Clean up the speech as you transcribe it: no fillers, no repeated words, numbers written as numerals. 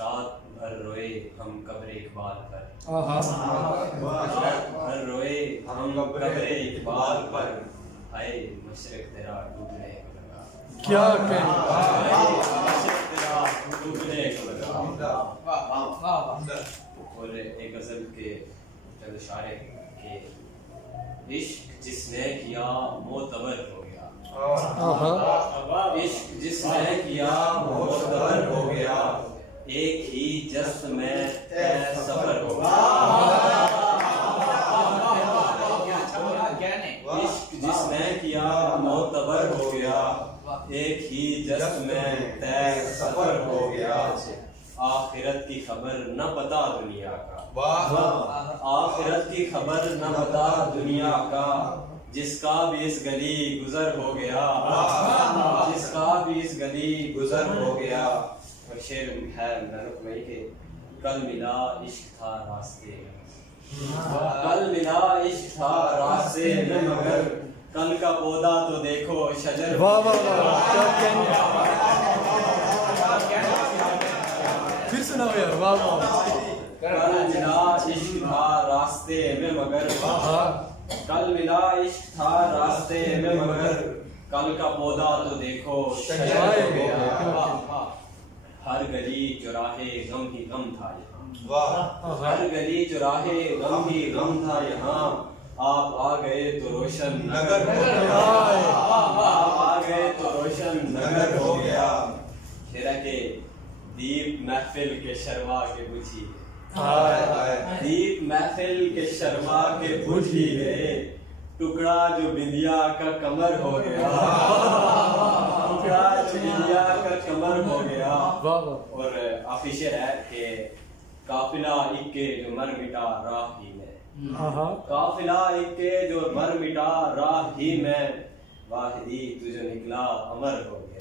रात भर रोए हम कब्र इकबाल पर, रात भर रोए हम कब्र इकबाल पर, आए मशरक तेरा डूबने को लगा। क्या कहें, मशरक तेरा डूबने को लगा। और एक गजल के चंद इशारे के, इश्क जिसने किया मोतबर हो गया, इश्क जिसने किया मोतबर हो गया, एक ही जश्न में तय सफर हो गया। इश्क जिसने किया मोतबर हो गया, एक ही जश्न में तय सफर हो गया। आखिरत की खबर न पता दुनिया का, आखिरत की खबर न पता दुनिया का, जिसका भी इस गली गुजर हो गया, जिसका भी इस गली गुजर हो गया। और शेर है भाई के, कल मिला इश्क था रास्ते में, कल मिला इश्क था रास्ते में, मगर कल का पौधा तो देखो शजर। वाह वाह वाह, क्या फिर सुनाओ यार, वाह वाह। कल मिला इश्क था रास्ते में मगर, कल मिला इश्क था रास्ते में मगर, कल का पौधा तो देखो शजर हो गया। हर गली चौराहे गम ही गम था यहाँ, हर गली चौराहे गम ही गम था यहाँ, आप आ गए तो रोशन नगर हो गया, आप आ गए तो रोशन नगर हो गया। शेरा के दीप महफिल के शर्मा के बुझी, दीप महफिल के शर्मा के बुझ ही गए, टुकड़ा जो बिंदिया का कमर हो गया, टुकड़ा जो बिंदिया का कमर हो गया। और आखिरी शेर है कि काफिला इक्के जो मर मिटा राह ही में, काफिला इक्के जो मर मिटा राह ही में, वाहिदी तुझे निकला अमर हो गया।